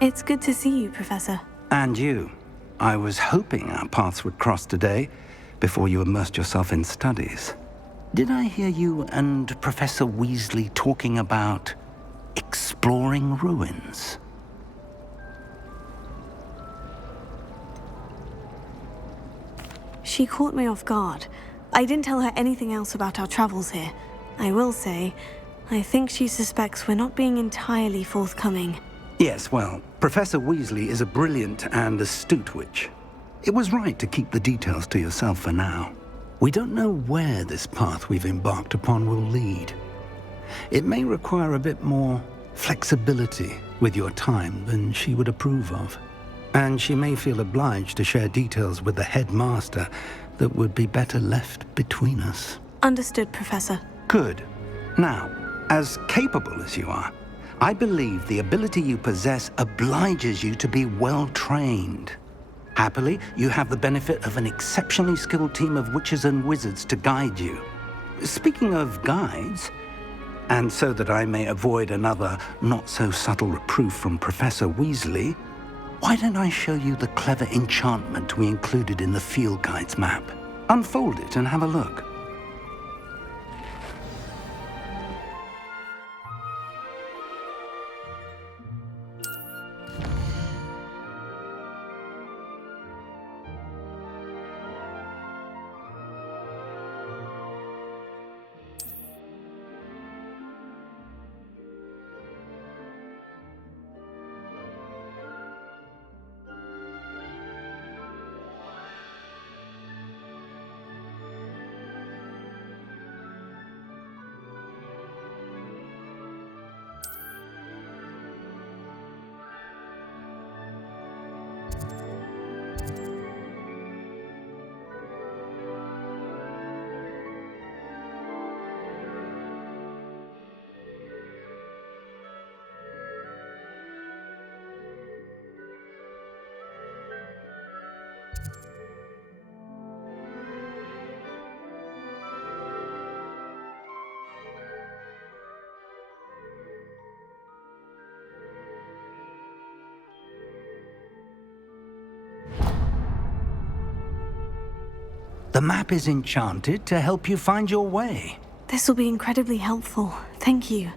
It's good to see you, Professor. And you. I was hoping our paths would cross today, before you immersed yourself in studies. Did I hear you and Professor Weasley talking about exploring ruins? She caught me off guard. I didn't tell her anything else about our travels here. I will say, I think she suspects we're not being entirely forthcoming. Yes, well, Professor Weasley is a brilliant and astute witch. It was right to keep the details to yourself for now. We don't know where this path we've embarked upon will lead. It may require a bit more flexibility with your time than she would approve of. And she may feel obliged to share details with the headmaster that would be better left between us. Understood, Professor. Good. Now, as capable as you are, I believe the ability you possess obliges you to be well-trained. Happily, you have the benefit of an exceptionally skilled team of witches and wizards to guide you. Speaking of guides, and so that I may avoid another not-so-subtle reproof from Professor Weasley, why don't I show you the clever enchantment we included in the field guide's map? Unfold it and have a look. The map is enchanted to help you find your way. This will be incredibly helpful. Thank you.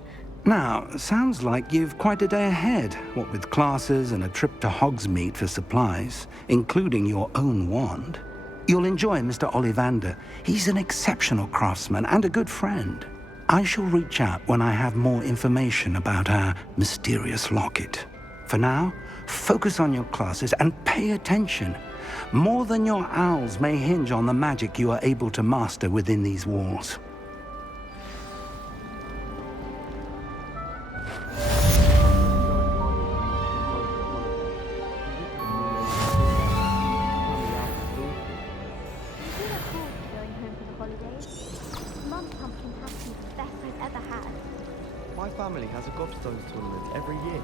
Now, sounds like you've quite a day ahead, what with classes and a trip to Hogsmeade for supplies, including your own wand. You'll enjoy Mr. Ollivander. He's an exceptional craftsman and a good friend. I shall reach out when I have more information about our mysterious locket. For now, focus on your classes and pay attention. More than your owls may hinge on the magic you are able to master within these walls. My family has a gobstones tournament every year.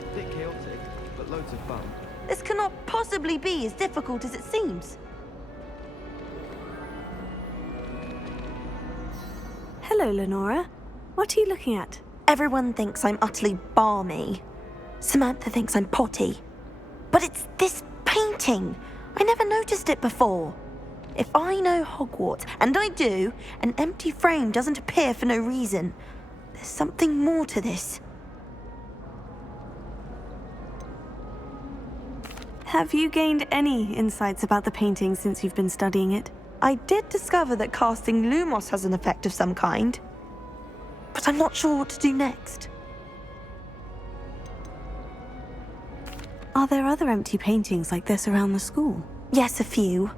A bit chaotic, but loads of fun. This cannot possibly be as difficult as it seems. Hello, Lenora. What are you looking at? Everyone thinks I'm utterly balmy. Samantha thinks I'm potty. But it's this painting. I never noticed it before. If I know Hogwarts, and I do, an empty frame doesn't appear for no reason. There's something more to this. Have you gained any insights about the painting since you've been studying it? I did discover that casting Lumos has an effect of some kind, but I'm not sure what to do next. Are there other empty paintings like this around the school? Yes, a few.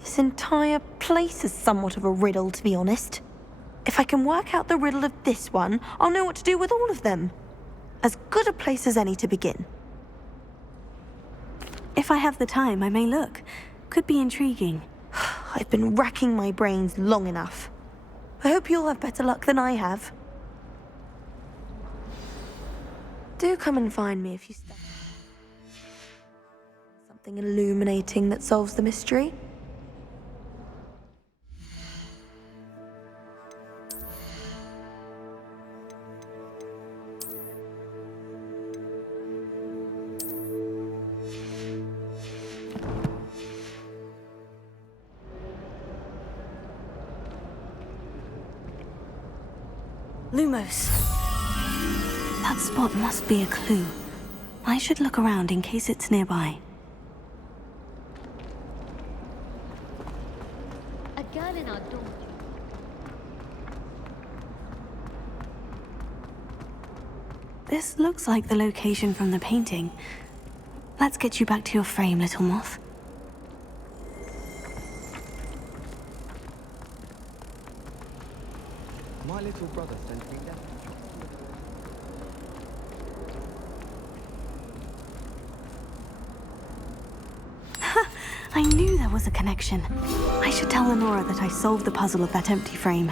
This entire place is somewhat of a riddle, to be honest. If I can work out the riddle of this one, I'll know what to do with all of them. As good a place as any to begin. If I have the time, I may look. Could be intriguing. I've been racking my brains long enough. I hope you'll have better luck than I have. Do come and find me if you stop. Something illuminating that solves the mystery. Lumos. That spot must be a clue. I should look around in case it's nearby. A girl in our dorm. This looks like the location from the painting. Let's get you back to your frame, little moth. My little brother sent me letters. I knew there was a connection. I should tell Lenora that I solved the puzzle of that empty frame.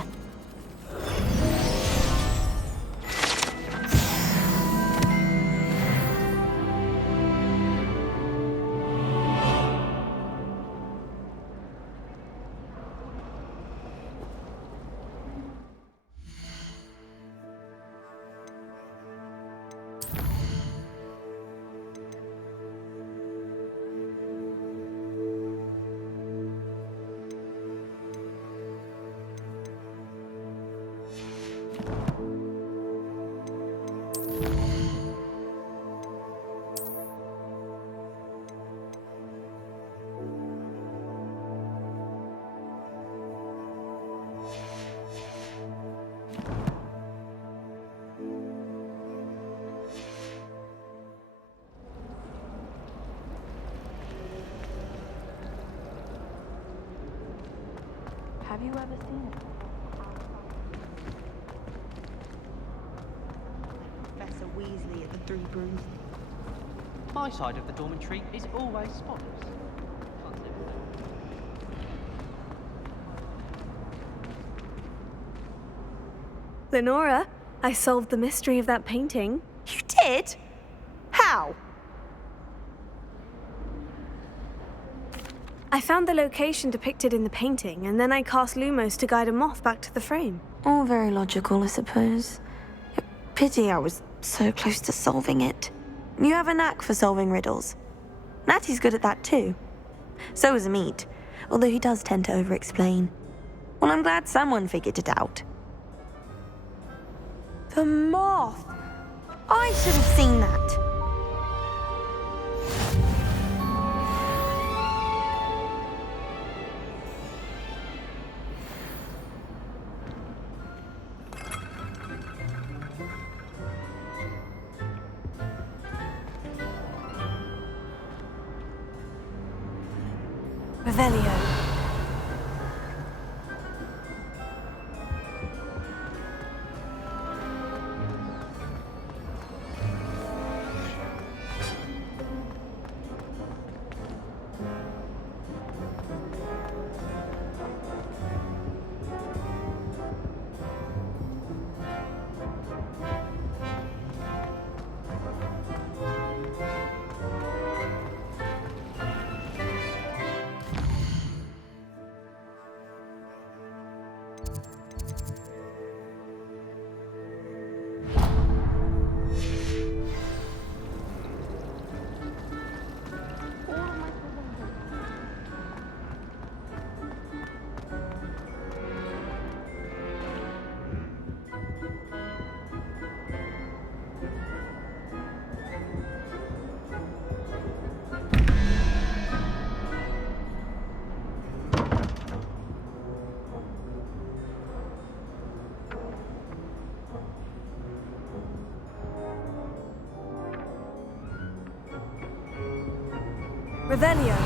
Have you ever seen it? Professor Weasley at the Three Brews. My side of the dormitory is always spotless. Can't live with it. Lenora, I solved the mystery of that painting. You did? How? I found the location depicted in the painting, and then I cast Lumos to guide a moth back to the frame. All very logical, I suppose. Pity I was so close to solving it. You have a knack for solving riddles. Natty's good at that too. So is Amit, although he does tend to over-explain. Well, I'm glad someone figured it out. The moth! I should have seen that. Revelio. Revelio.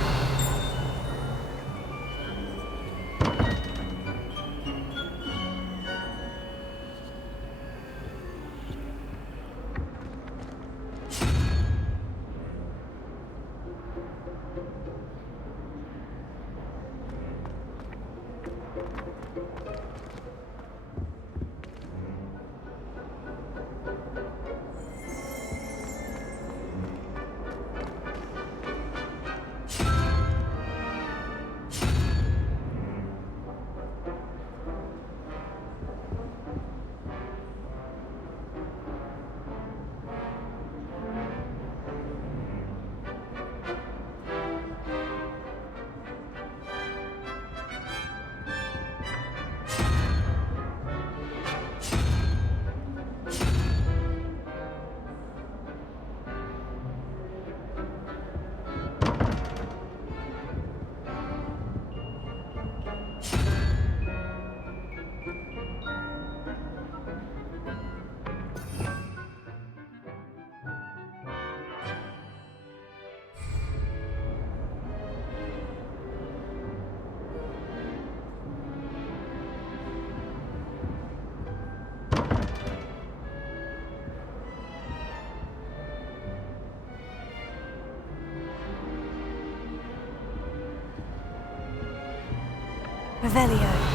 Revelio.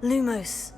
Lumos.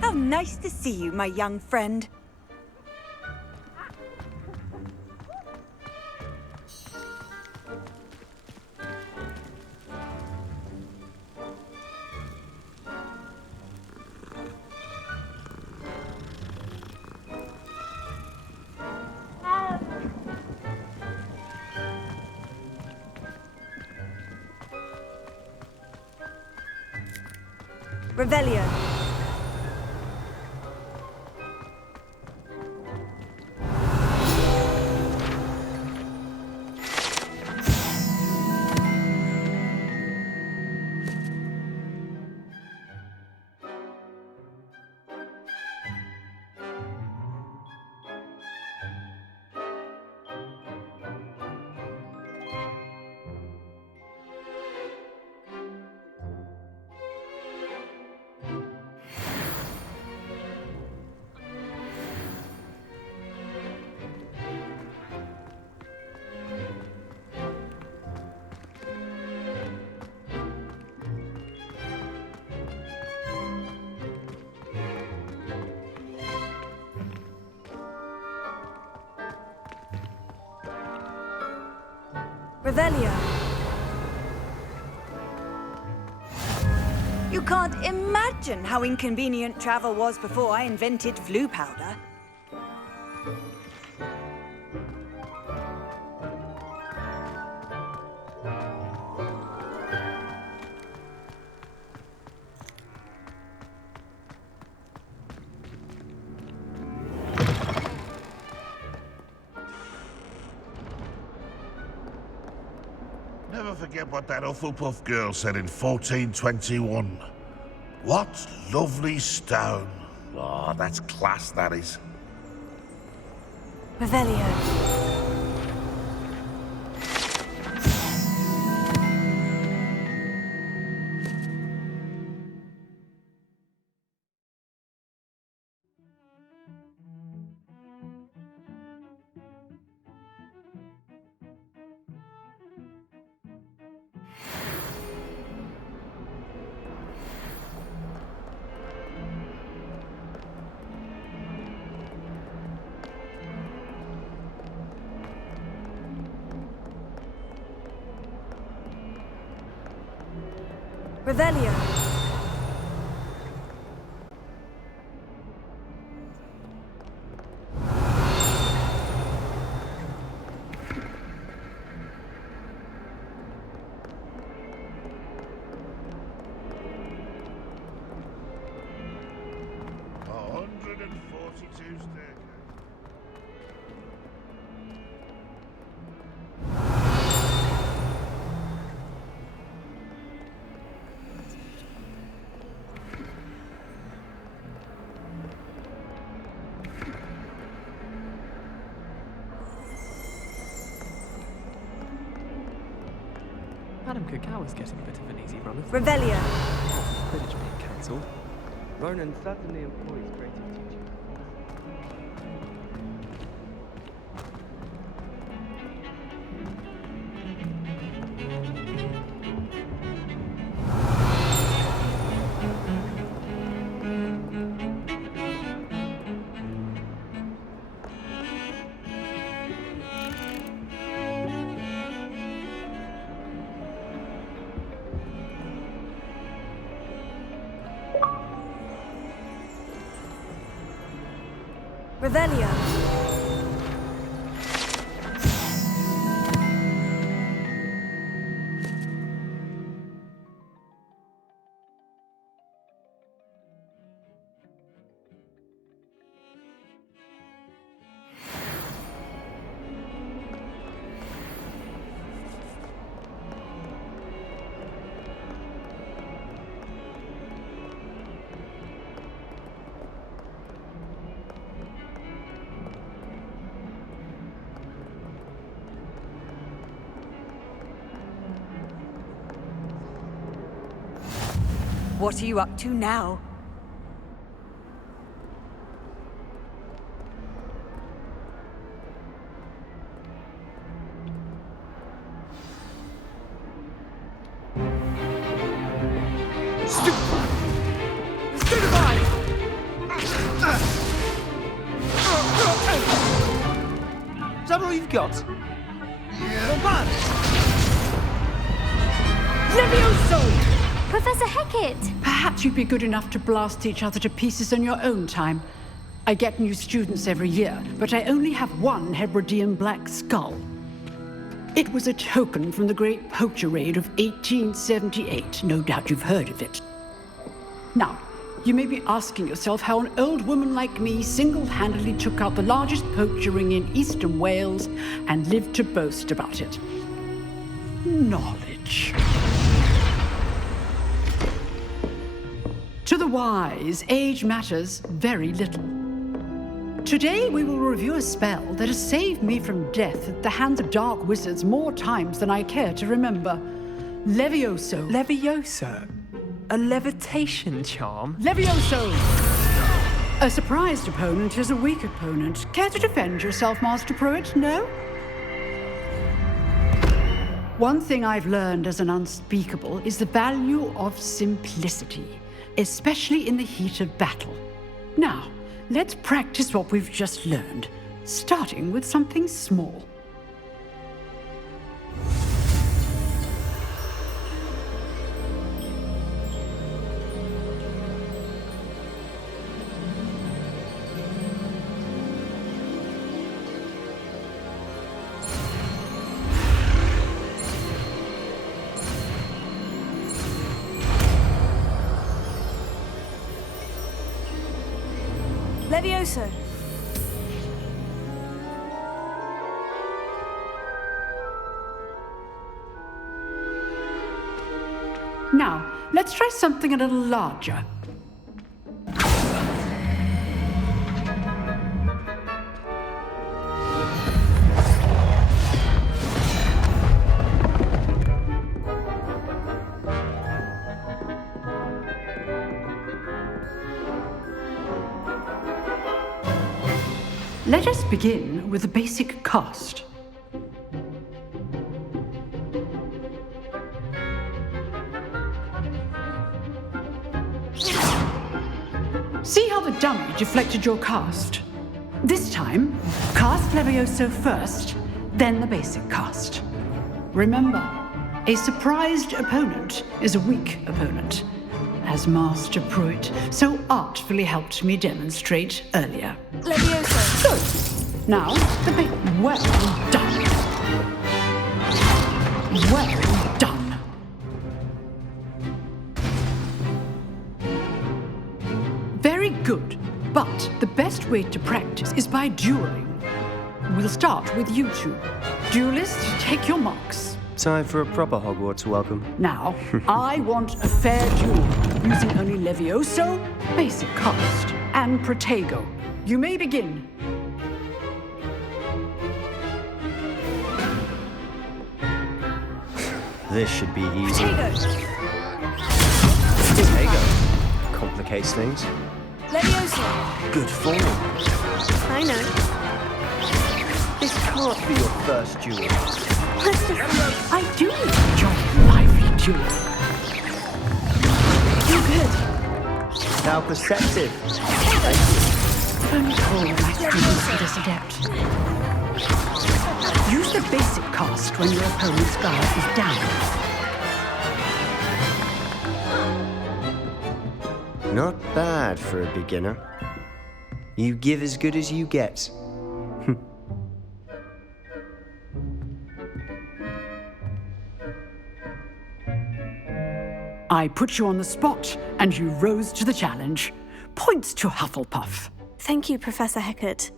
How nice to see you, my young friend. Revelio. Revelio. You can't imagine how inconvenient travel was before I invented flu powder. Never forget what that Hufflepuff girl said in 1421. What lovely stone. Oh, that's class, that is. Revelio. Revelio. Madam Cacao is getting a bit of an easy run of Revelio. Quidditch being cancelled. Ronan certainly employs creative teaching. Revelio. What are you up to now? Is that all you've got? Levioso! Professor Hecat! Perhaps you'd be good enough to blast each other to pieces on your own time. I get new students every year, but I only have one Hebridean black skull. It was a token from the Great Poacher Raid of 1878. No doubt you've heard of it. Now, you may be asking yourself how an old woman like me single-handedly took out the largest poacher ring in eastern Wales and lived to boast about it. Knowledge. To the wise, age matters very little. Today we will review a spell that has saved me from death at the hands of dark wizards more times than I care to remember. Levioso. Levioso? A levitation charm? Levioso! A surprised opponent is a weak opponent. Care to defend yourself, Master Pruitt? No? One thing I've learned as an unspeakable is the value of simplicity, especially in the heat of battle. Now, let's practice what we've just learned, starting with something small. Levioso. Now, let's try something a little larger. Let us begin with the basic cast. See how the dummy deflected your cast? This time, cast Levioso first, then the basic cast. Remember, A surprised opponent is a weak opponent, as Master Pruitt so artfully helped me demonstrate earlier. Levioso. Good. Now, the big well done. Well done. Very good. But the best way to practice is by dueling. We'll start with you two. Duelists, take your marks. Time for a proper Hogwarts welcome. Now, I want a fair duel, using only Levioso, basic cast, and Protego. You may begin. This should be easy. Protego. Protego complicates things. Levioso. Good form. I know. This can't be your first duel. I do enjoy lively duel. You're good. How perceptive. Only all my students are this adept. Use the basic cast when your opponent's guard is down. Not bad for a beginner. You give as good as you get. I put you on the spot, and you rose to the challenge. Points to Hufflepuff. Thank you, Professor Hecat.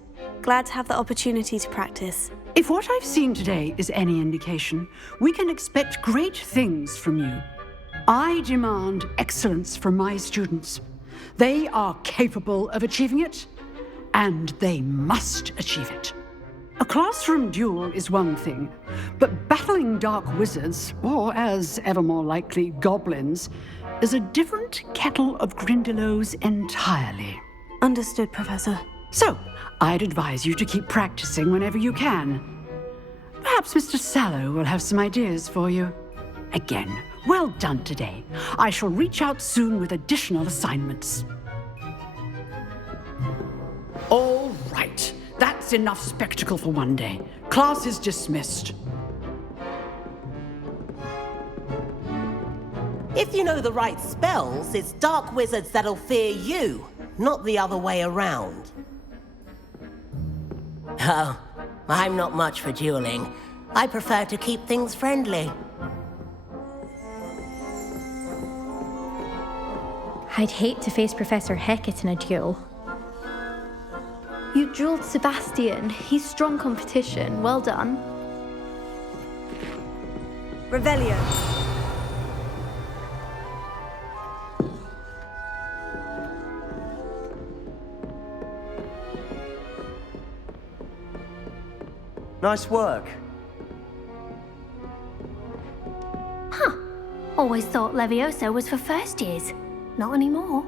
Glad to have the opportunity to practice. If what I've seen today is any indication, we can expect great things from you. I demand excellence from my students. They are capable of achieving it, and they must achieve it. A classroom duel is one thing, but battling dark wizards, or as ever more likely, goblins, is a different kettle of Grindylows entirely. Understood, Professor. So, I'd advise you to keep practicing whenever you can. Perhaps Mr. Sallow will have some ideas for you. Again, well done today. I shall reach out soon with additional assignments. All right. That's enough spectacle for one day. Class is dismissed. If you know the right spells, it's dark wizards that'll fear you, not the other way around. Oh, I'm not much for dueling. I prefer to keep things friendly. I'd hate to face Professor Hecat in a duel. You dueled Sebastian. He's strong competition. Well done. Revelio. Nice work. Huh. Always thought Levioso was for first years. Not anymore.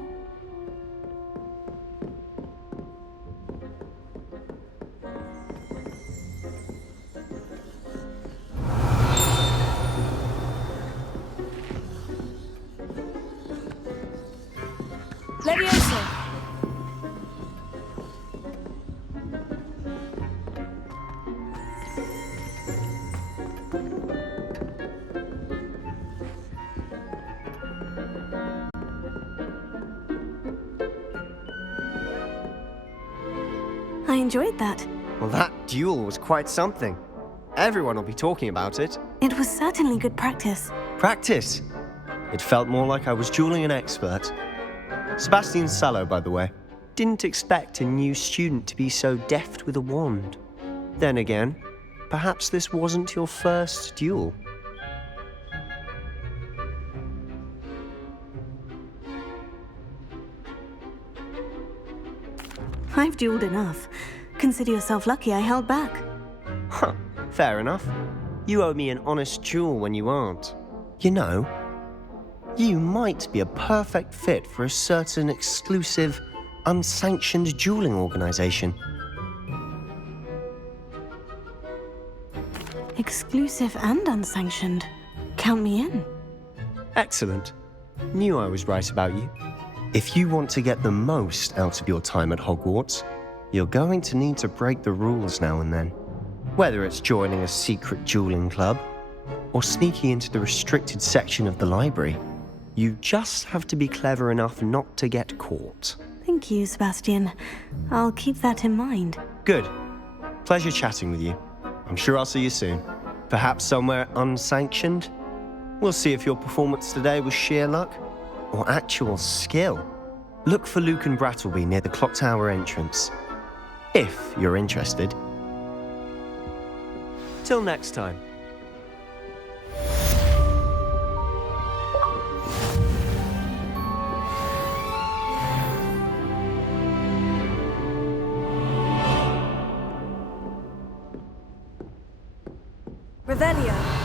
Levioso. I enjoyed that. Well, that duel was quite something. Everyone will be talking about it. It was certainly good practice. Practice. It felt more like I was dueling an expert. Sebastian Sallow, by the way. Didn't expect a new student to be so deft with a wand. Then again, perhaps this wasn't your first duel. I've dueled enough. Consider yourself lucky I held back. Huh, fair enough. You owe me an honest duel when you aren't. You know, you might be a perfect fit for a certain exclusive, unsanctioned dueling organization. Exclusive and unsanctioned. Count me in. Excellent. Knew I was right about you. If you want to get the most out of your time at Hogwarts, you're going to need to break the rules now and then. Whether it's joining a secret dueling club, or sneaking into the restricted section of the library. You just have to be clever enough not to get caught. Thank you, Sebastian. I'll keep that in mind. Good. Pleasure chatting with you. I'm sure I'll see you soon. Perhaps somewhere unsanctioned? We'll see if your performance today was sheer luck or actual skill. Look for Luke and Brattleby near the clock tower entrance, if you're interested. Till next time. Revelio.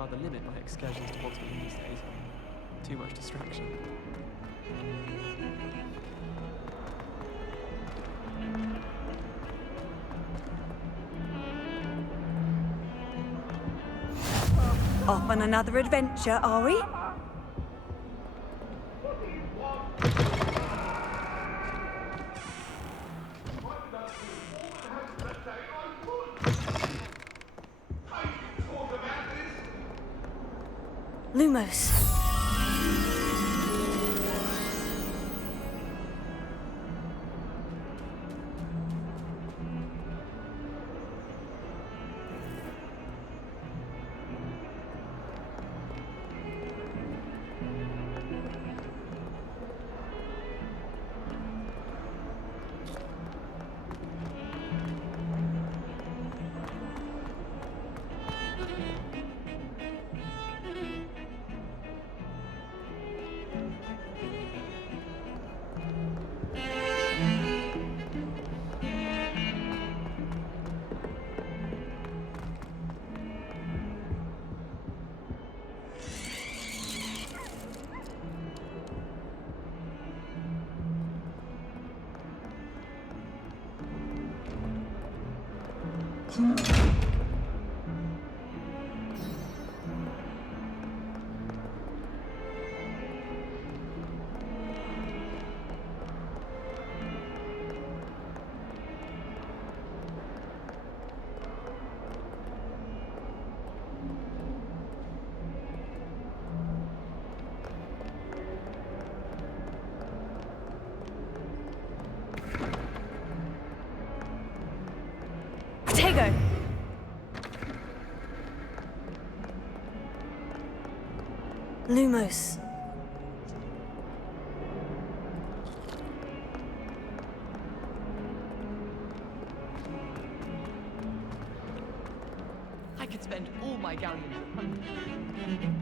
rather limit my excursions to Hogsmeade these days. Too much distraction. Off on another adventure, are we? Lumos. Protego! Lumos. I could spend all my galleons hunting.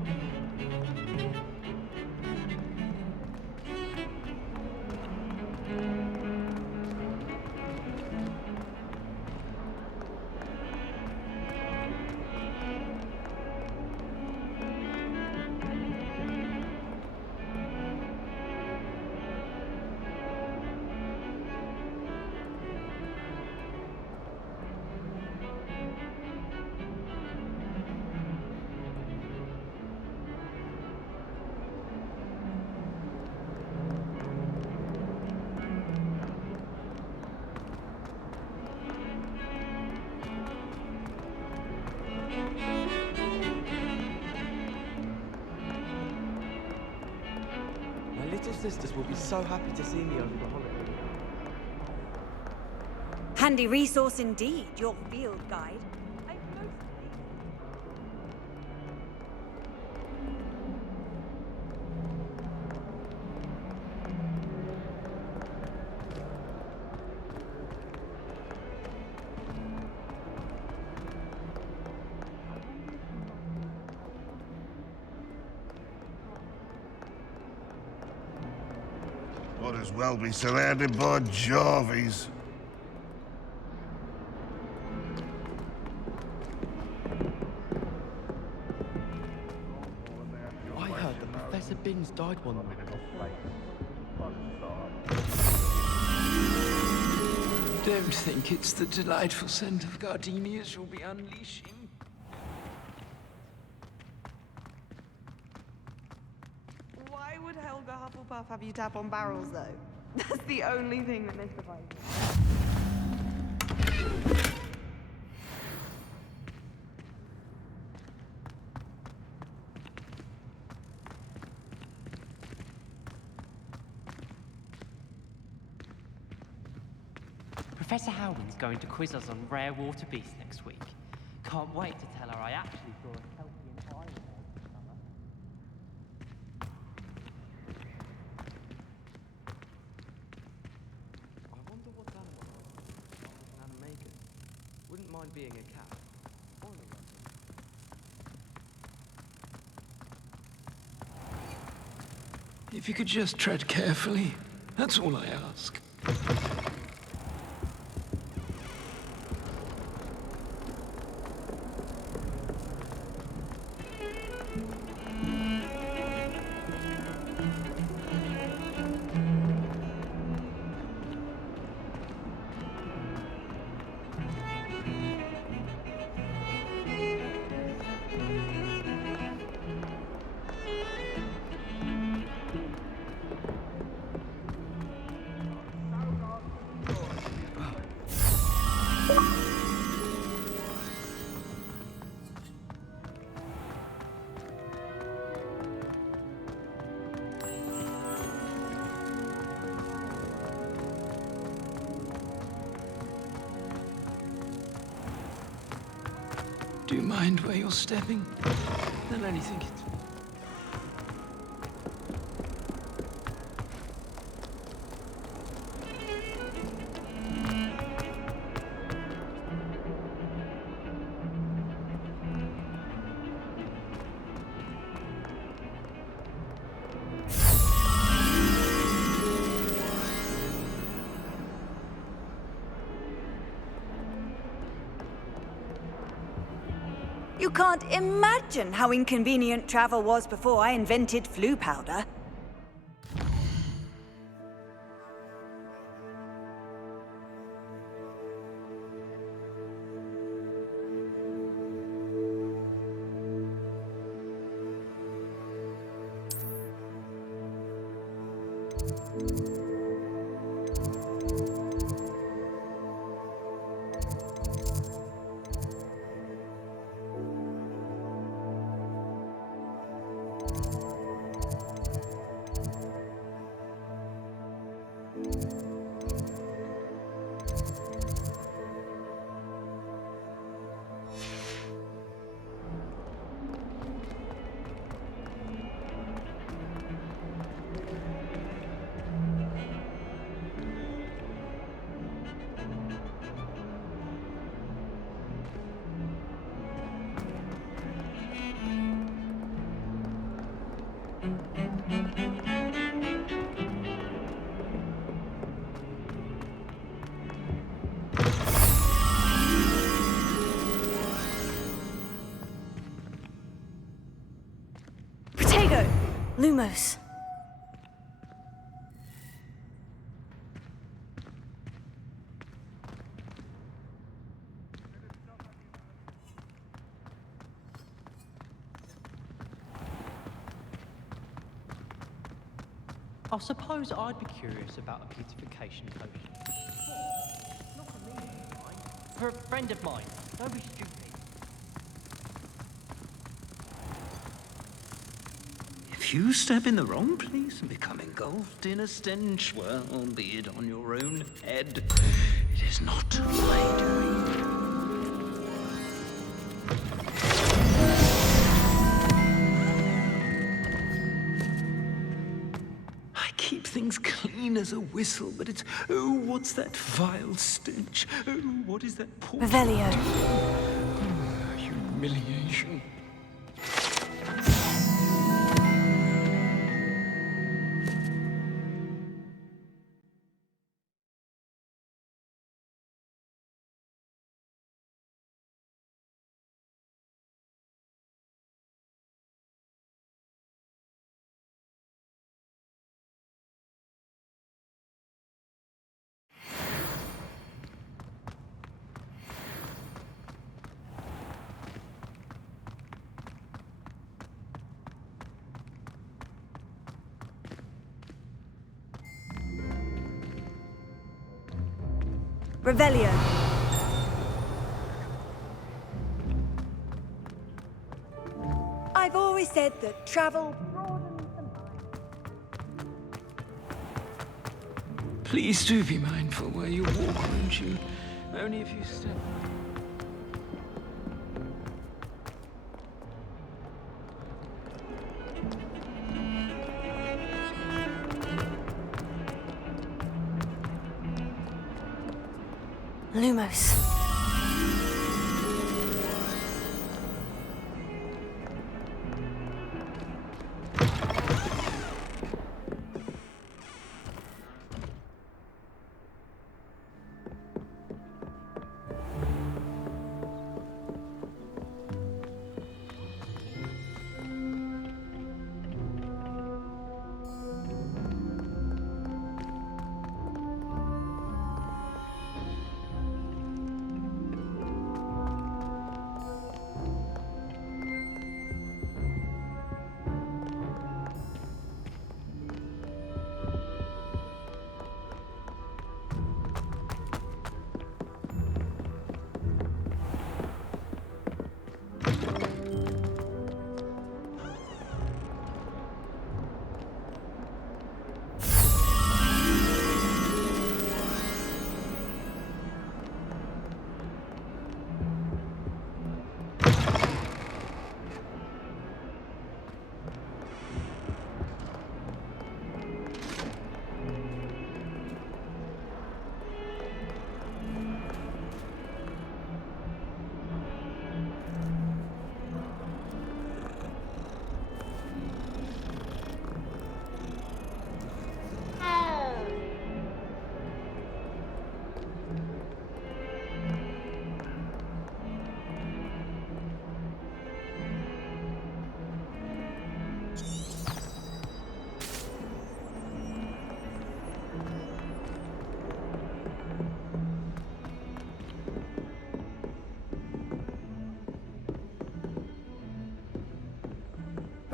My little sisters will be so happy to see me over the holiday. Handy resource indeed, your field guide. Might as well be surrounded by Jarvies. I heard that Professor Binns died one night. Don't think it's the delightful scent of gardenias you'll be unleashing. Why would Helga Hufflepuff have you tap on barrels, though? That's the only thing that mystifies me. Professor Howden's going to quiz us on rare water beasts next week. Can't wait to tell her I actually saw a Kelpian iron this summer. I wonder what animal an animagus. Wouldn't mind being a cat. Or a rabbit. If you could just tread carefully, that's all I ask. you mind where you're stepping? They'll only think it's... You can't imagine how inconvenient travel was before I invented flu powder. Lumos. I suppose I'd be curious about a beautification potion. Not for me, mind. For a friend of mine. Don't be stupid. If you step in the wrong place and become engulfed in a stench, well, be it on your own head. It is not my doing. I keep things clean as a whistle, but it's, oh, what's that vile stench? Oh, what is that poor... Revelio. Humiliation. Revelio. I've always said that travel broadens the mind. Please do be mindful where you walk, won't you? Only if you step... Lumos.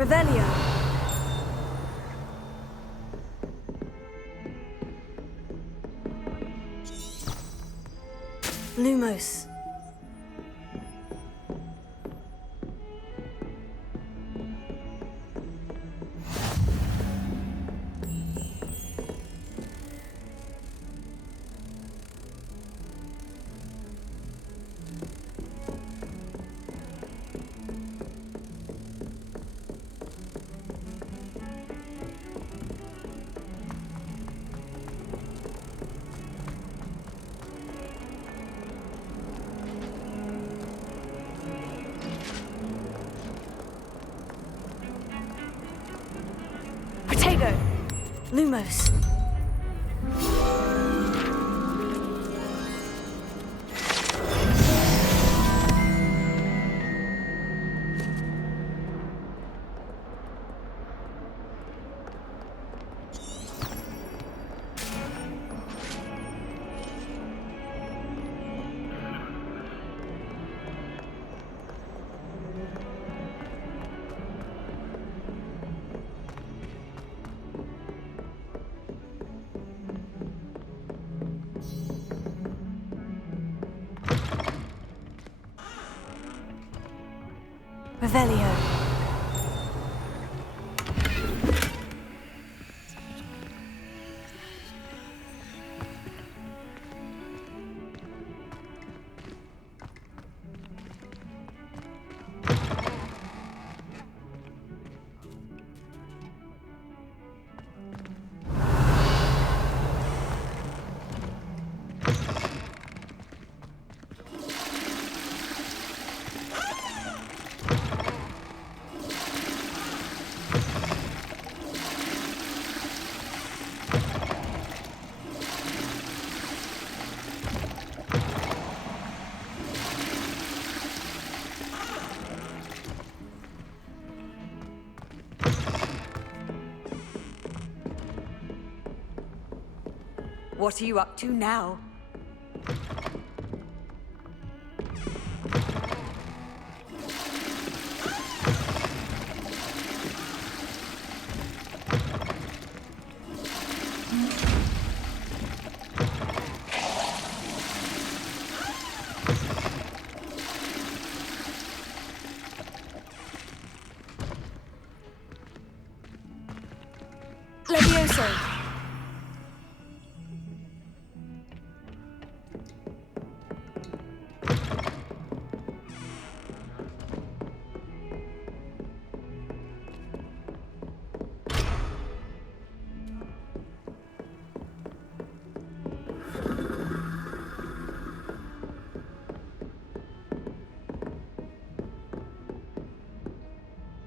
Revelio. Lumos. Potato. Lumos. Revelio. What are you up to now? Levioso.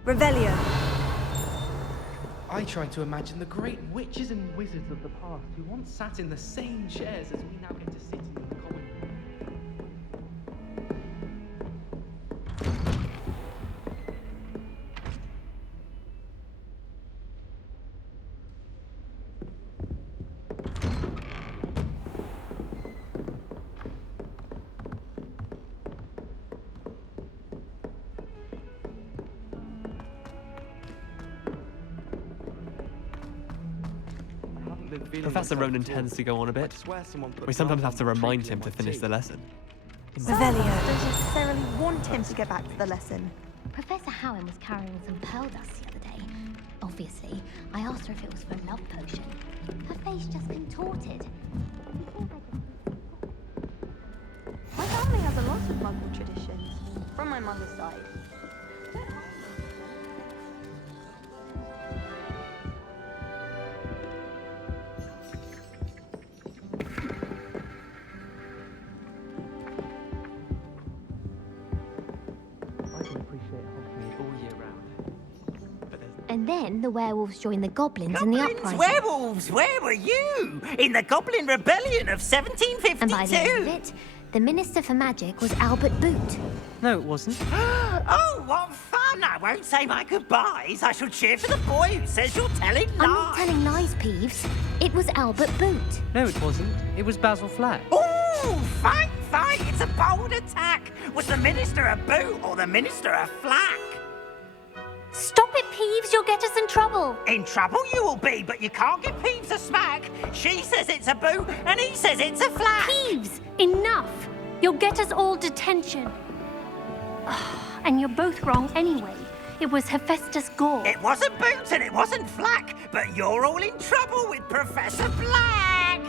Revelio. I try to imagine the great witches and wizards of the past who once sat in the same chairs as we now get to sit in the common room. Professor Ronan tends to go on a bit. We sometimes have to remind him to finish the lesson. Revelio. Don't necessarily want him to get back to the lesson. Professor Howin was carrying some pearl dust the other day. Obviously, I asked her if it was for a love potion. Her face just contorted. My family has a lot of Muggle traditions, from my mother's side. And then the werewolves joined the goblins in the uprising. Werewolves, where were you? In the Goblin Rebellion of 1752? And by the end of it, the Minister for Magic was Albert Boot. No, it wasn't. Oh, what fun! I won't say my goodbyes. I shall cheer for the boy who says you're telling lies. I'm not telling lies, Peeves. It was Albert Boot. No, it wasn't. It was Basil Flack. Ooh, fight! It's a bold attack. Was the Minister a boot or the Minister a flack? Stop it, Peeves. You'll get us in trouble. In trouble you will be, but you can't give Peeves a smack. She says it's a boo, and he says it's a flat. Peeves, enough. You'll get us all detention. And you're both wrong anyway. It was Hephaestus Gore. It wasn't Boots and it wasn't Flack, but you're all in trouble with Professor Black.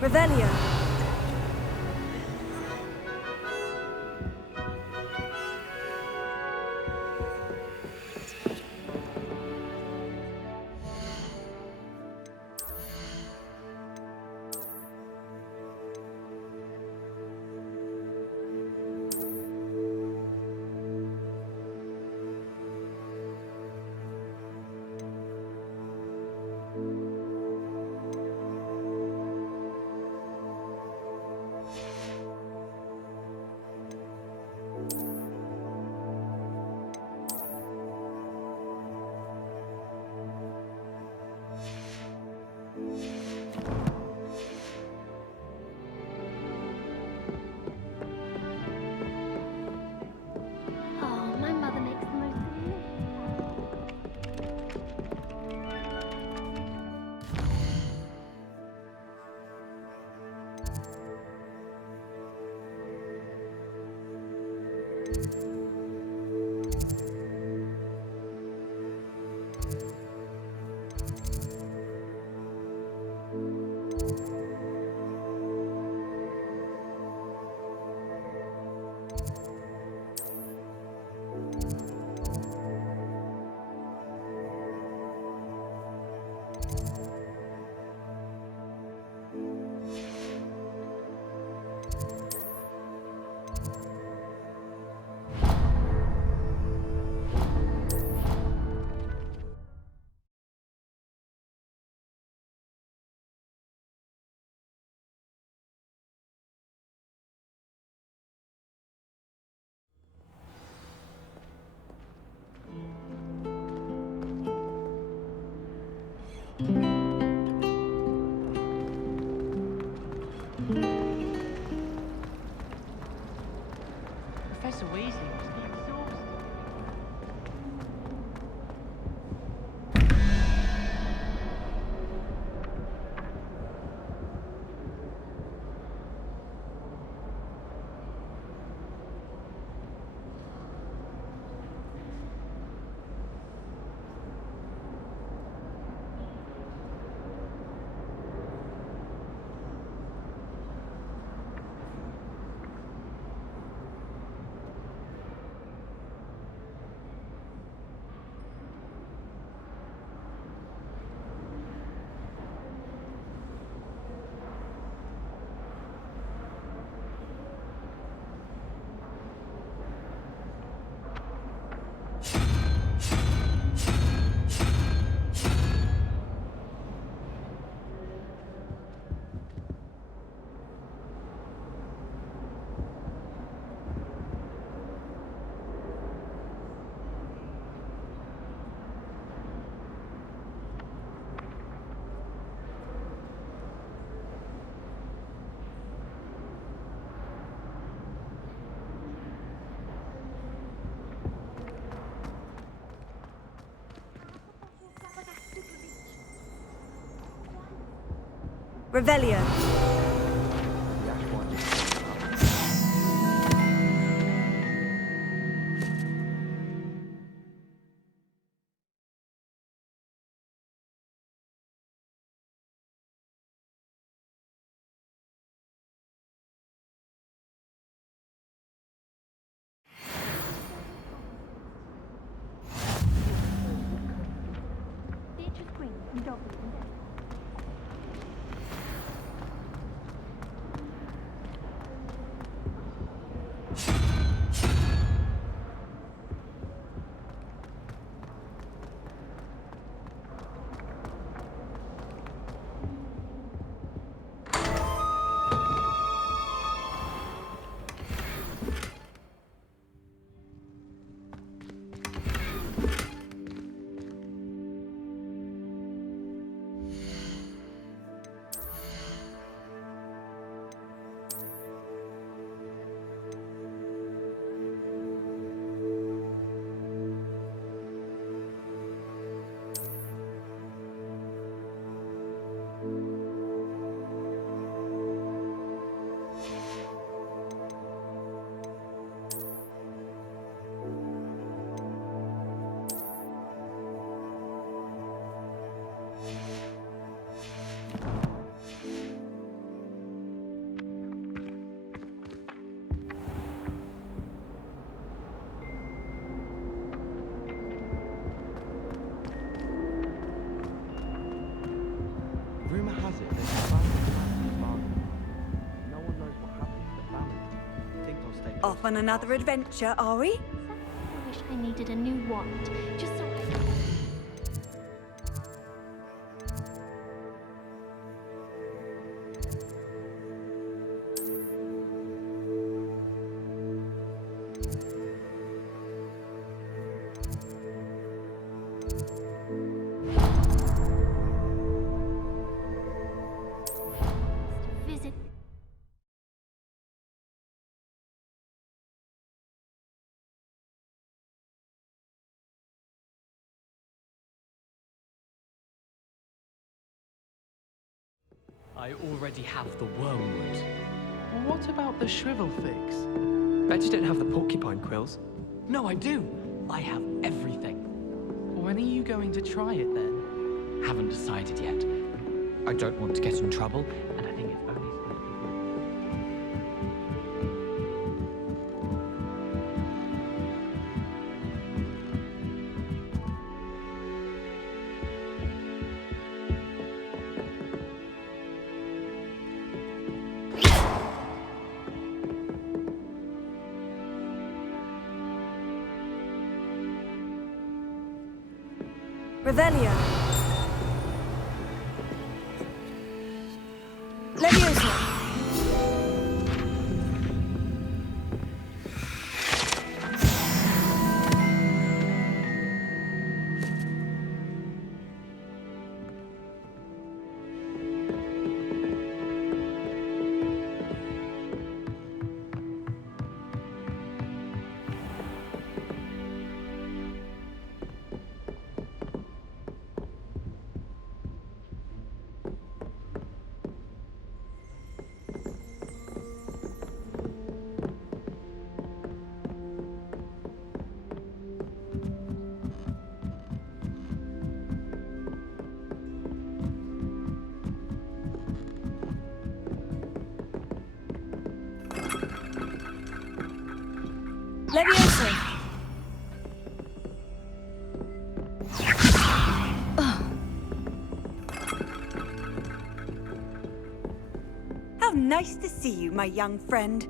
Revelio. Oh, my mother makes the most Professor Weasley must be exhausted. Revelio. Beatrice Green and Dobby and Death. Rumor has it there's a family farm. No one knows what happened to the family. Think I'll stay Off on another adventure, are we? I wish I needed a new wand, just so I could... visit. I already have the wormwood. What about the shrivel fix? Bet you don't have the porcupine quills. No, I do. I have everything. When are you going to try it then? Haven't decided yet. I don't want to get in trouble, and I think it's only Revelio. Leviosa. Leviosa. How nice to see you, my young friend.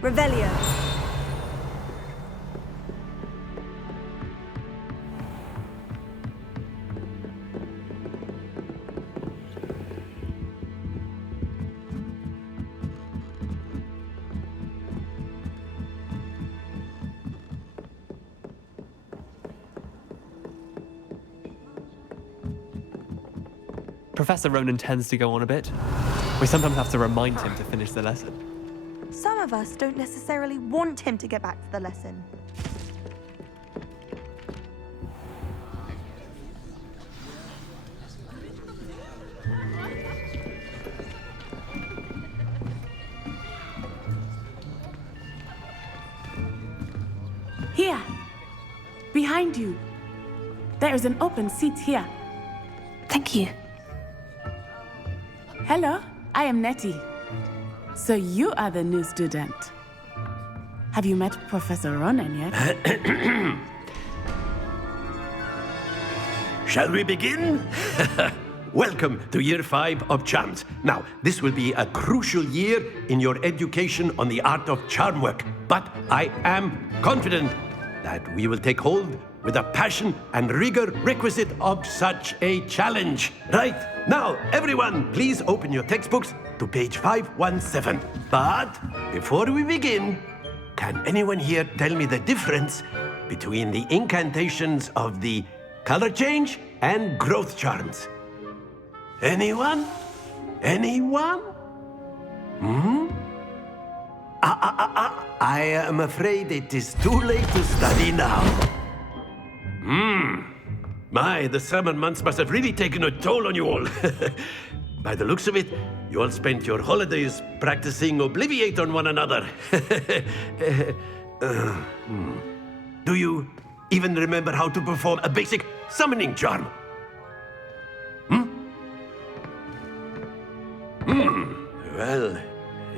Revelio. Professor Ronan tends to go on a bit. We sometimes have to remind him to finish the lesson. Some of us don't necessarily want him to get back to the lesson. Here, behind you. There is an open seat here. Thank you. Hello, I am Nettie. So you are the new student. Have you met Professor Ronan yet? Shall we begin? Welcome to Year 5 of Charms. Now, this will be a crucial year in your education on the art of charm work. But I am confident that we will take hold with the passion and rigor requisite of such a challenge. Right, now, everyone, please open your textbooks to page 517. But before we begin, can anyone here tell me the difference between the incantations of the color change and growth charms? Anyone? Anyone? I am afraid it is too late to study now. My, the summer months must have really taken a toll on you all. By the looks of it, you all spent your holidays practicing Obliviate on one another. Do you even remember how to perform a basic summoning charm? Well,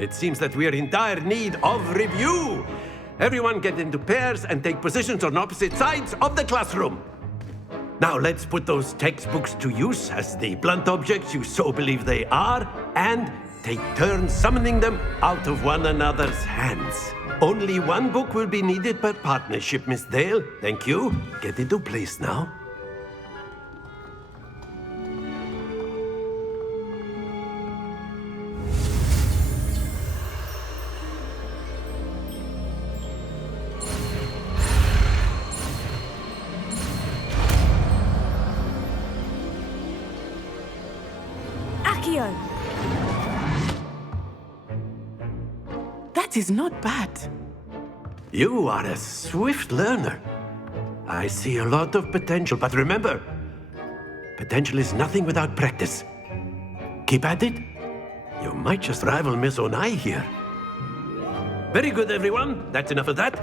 it seems that we are in dire need of review. Everyone get into pairs and take positions on opposite sides of the classroom. Now let's put those textbooks to use as the blunt objects you so believe they are, and take turns summoning them out of one another's hands. Only one book will be needed per partnership, Miss Dale. Thank you. Get into place now. That is not bad. You are a swift learner. I see a lot of potential, but remember, potential is nothing without practice. Keep at it. You might just rival Miss Onai here. Very good, everyone. That's enough of that.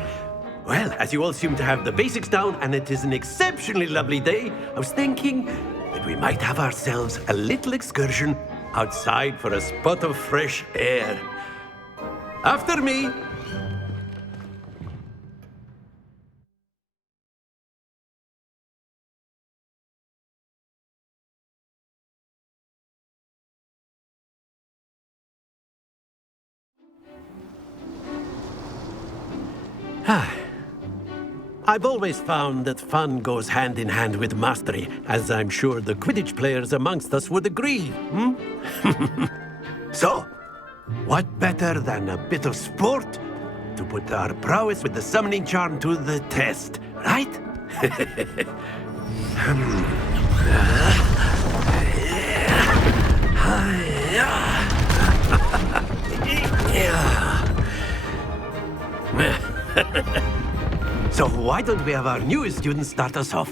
Well, as you all seem to have the basics down, and it is an exceptionally lovely day, I was thinking that we might have ourselves a little excursion outside for a spot of fresh air. After me. I've always found that fun goes hand in hand with mastery, as I'm sure the Quidditch players amongst us would agree. So, what better than a bit of sport to put our prowess with the summoning charm to the test, right? So why don't we have our newest student start us off?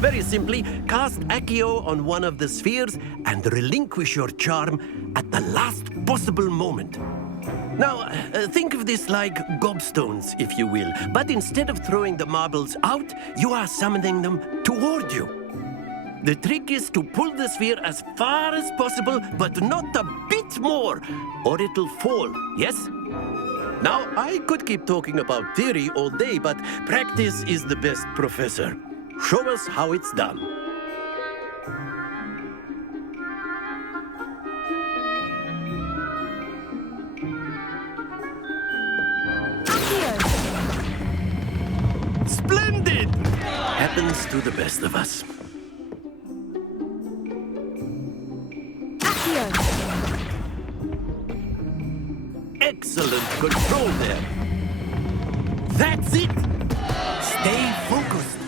Very simply, cast Accio on one of the spheres and relinquish your charm at the last possible moment. Now, think of this like gobstones, if you will, but instead of throwing the marbles out, you are summoning them toward you. The trick is to pull the sphere as far as possible, but not a bit more, or it'll fall, yes? Now, I could keep talking about theory all day, but practice is the best professor. Show us how it's done. Splendid! Happens to the best of us. Excellent control there. That's it! Stay focused.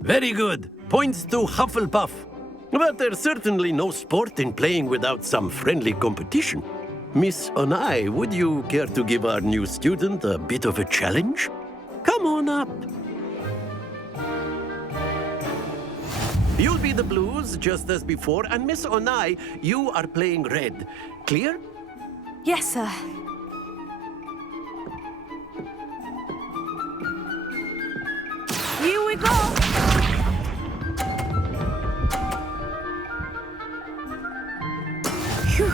Very good. Points to Hufflepuff. But there's certainly no sport in playing without some friendly competition. Miss Onai, would you care to give our new student a bit of a challenge? Come on up. You'll be the blues, just as before, and Miss Onai, you are playing red. Clear? Yes, sir. Here we go! Phew.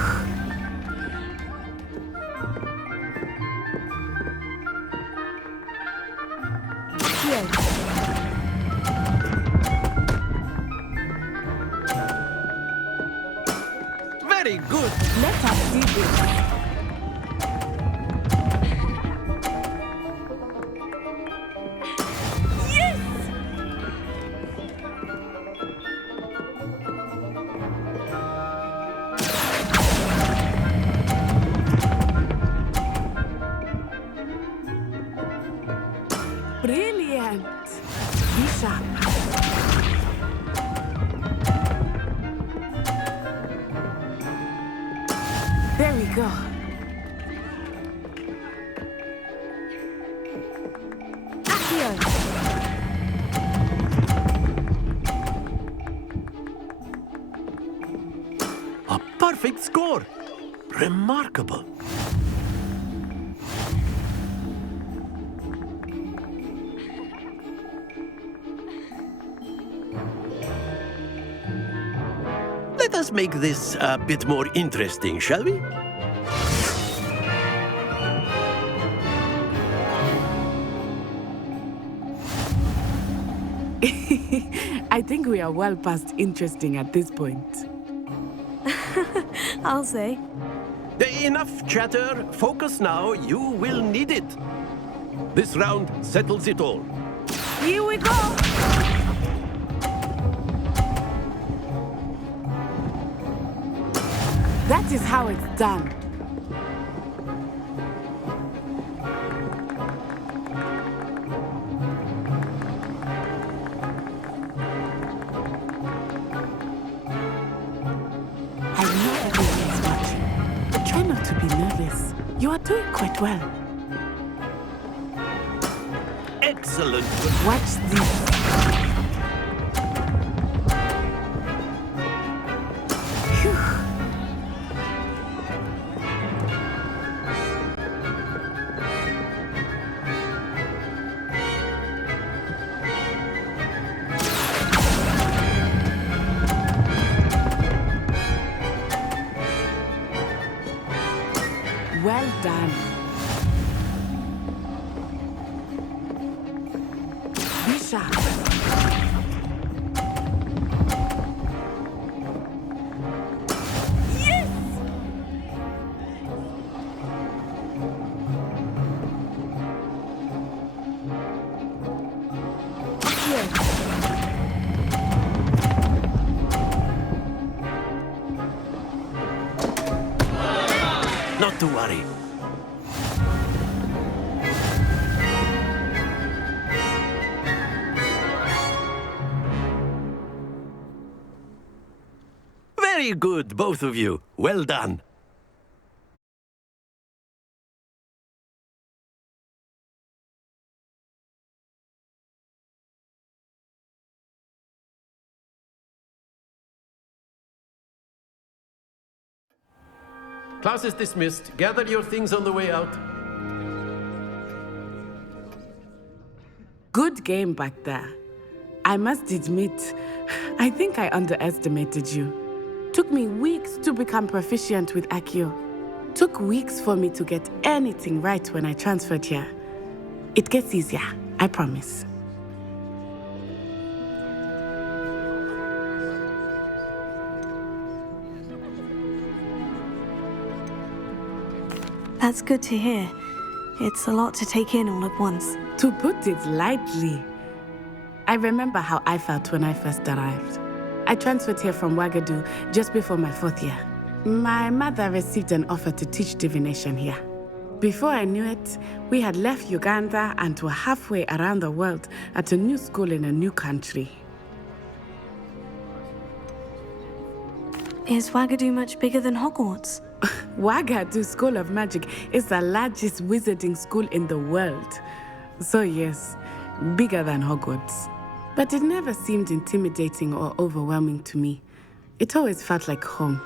Here. Very good. Let us see this. Brilliant. Be sharp. There we go. Accio. A perfect score. Remarkable. Let us make this a bit more interesting, shall we? I think we are well past interesting at this point. I'll say. Enough chatter. Focus now. You will need it. This round settles it all. Here we go! That is how it's done. I know everyone is watching, but try not to be nervous. You are doing quite well. Excellent. Watch this. Well done. Be sharp. Yes! Not to worry. Very good, both of you. Well done. Class is dismissed. Gather your things on the way out. Good game back there. I must admit, I think I underestimated you. Took me weeks to become proficient with Accio. Took weeks for me to get anything right when I transferred here. It gets easier, I promise. That's good to hear. It's a lot to take in all at once. To put it lightly, I remember how I felt when I first arrived. I transferred here from Wagadu just before my 4th year. My mother received an offer to teach divination here. Before I knew it, we had left Uganda and were halfway around the world at a new school in a new country. Is Wagadu much bigger than Hogwarts? Wagadu School of Magic is the largest wizarding school in the world. So yes, bigger than Hogwarts. But it never seemed intimidating or overwhelming to me. It always felt like home.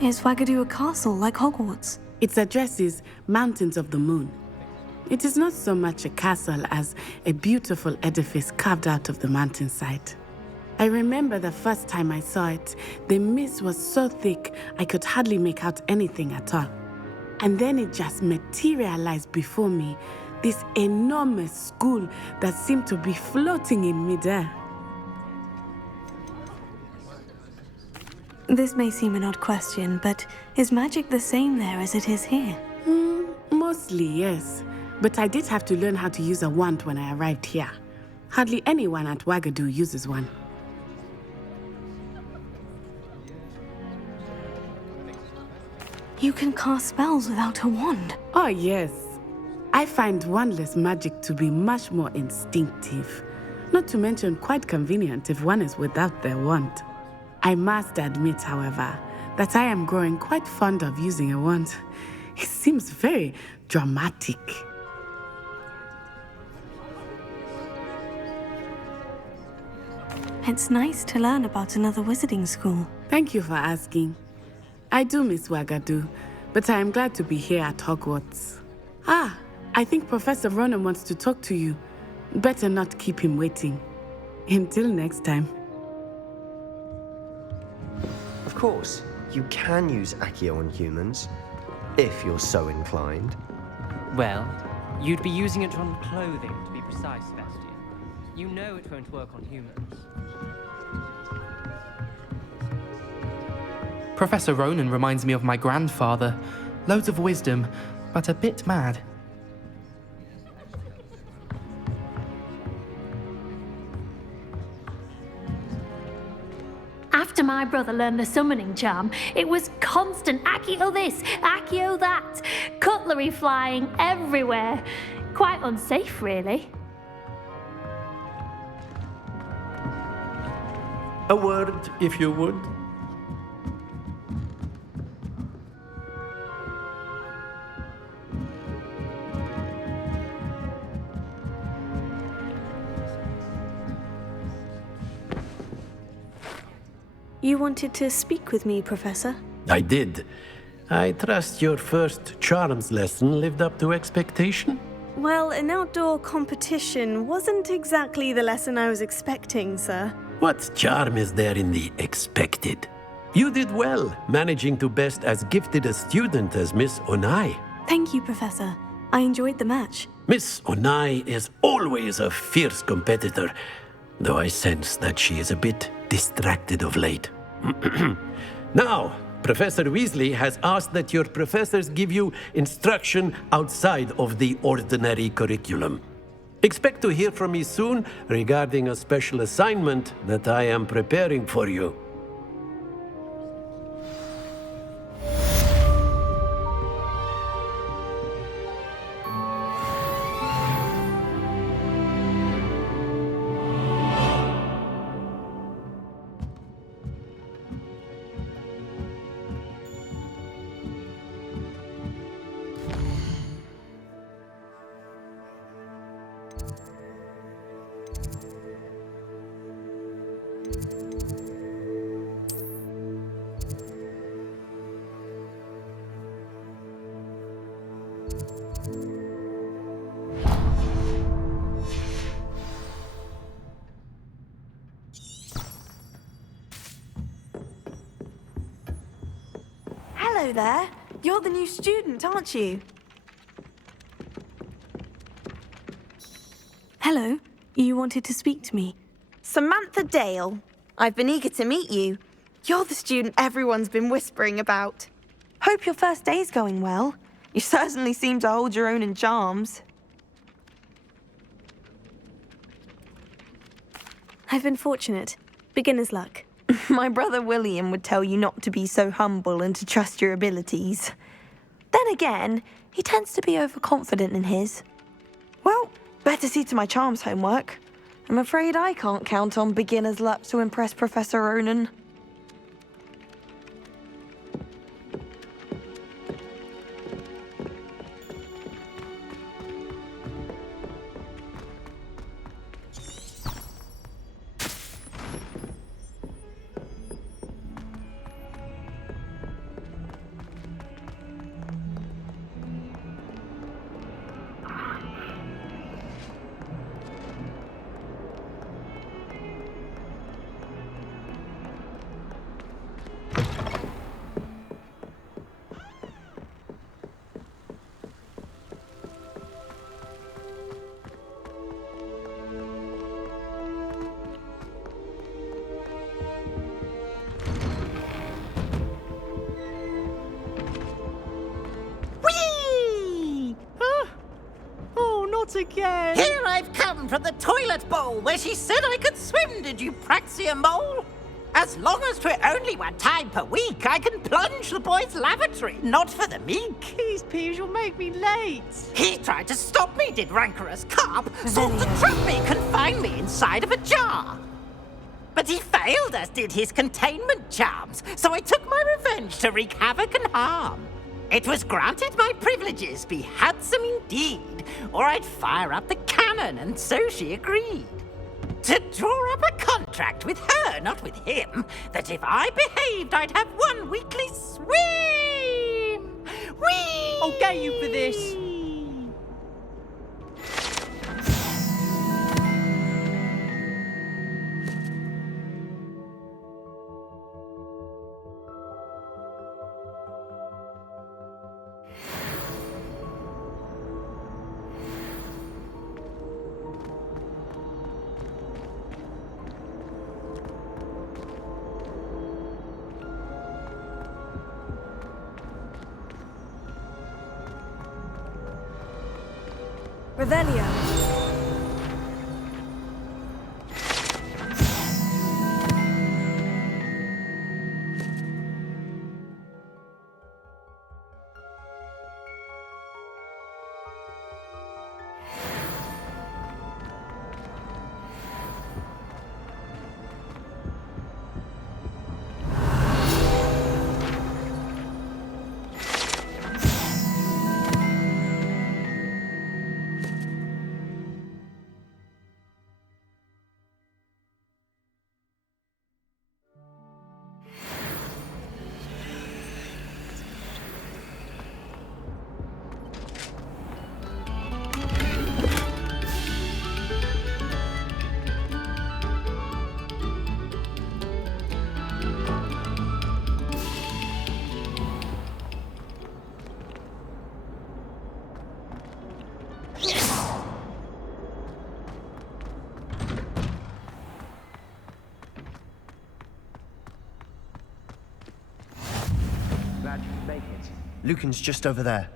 Is Wagadu a castle like Hogwarts? Its address is Mountains of the Moon. It is not so much a castle as a beautiful edifice carved out of the mountainside. I remember the first time I saw it, the mist was so thick I could hardly make out anything at all. And then it just materialized before me, this enormous school that seemed to be floating in midair. This may seem an odd question, but is magic the same there as it is here? Mostly, yes. But I did have to learn how to use a wand when I arrived here. Hardly anyone at Wagadu uses one. You can cast spells without a wand. Oh, yes. I find wandless magic to be much more instinctive. Not to mention quite convenient if one is without their wand. I must admit, however, that I am growing quite fond of using a wand. It seems very dramatic. It's nice to learn about another wizarding school. Thank you for asking. I do miss Wagadu, but I am glad to be here at Hogwarts. Ah, I think Professor Ronan wants to talk to you. Better not keep him waiting. Until next time. Of course, you can use Accio on humans, if you're so inclined. Well, you'd be using it on clothing, to be precise, Sebastian. You know it won't work on humans. Professor Ronan reminds me of my grandfather. Loads of wisdom, but a bit mad. After my brother learned the summoning charm, it was constant Accio this, Accio that, cutlery flying everywhere. Quite unsafe, really. A word, if you would. You wanted to speak with me, Professor? I did. I trust your first charms lesson lived up to expectation? Well, an outdoor competition wasn't exactly the lesson I was expecting, sir. What charm is there in the expected? You did well, managing to best as gifted a student as Miss Onai. Thank you, Professor. I enjoyed the match. Miss Onai is always a fierce competitor, though I sense that she is a bit distracted of late. Now, Professor Weasley has asked that your professors give you instruction outside of the ordinary curriculum. Expect to hear from me soon regarding a special assignment that I am preparing for you. Hello there. You're the new student, aren't you? Hello. You wanted to speak to me? Samantha Dale. I've been eager to meet you. You're the student everyone's been whispering about. Hope your first day's going well. You certainly seem to hold your own in charms. I've been fortunate. Beginner's luck. My brother William would tell you not to be so humble and to trust your abilities. Then again, he tends to be overconfident in his. Well, better see to my charms homework. I'm afraid I can't count on beginner's luck to impress Professor Ronan. Again. Here I've come from the toilet bowl where she said I could swim, did you praxia mole? As long as 'twere only one time per week, I can plunge the boy's lavatory, not for the meek. These peeves will make me late. He tried to stop me, did rancorous carp, sought to trap me, confine me inside of a jar. But he failed, as did his containment charms, so I took my revenge to wreak havoc and harm. It was granted my privileges be handsome indeed, or I'd fire up the cannon, and so she agreed. To draw up a contract with her, not with him, that if I behaved, I'd have one weekly swim! Whee! I'll get you for this. Revelio. Glad you could make it. Lucan's just over there.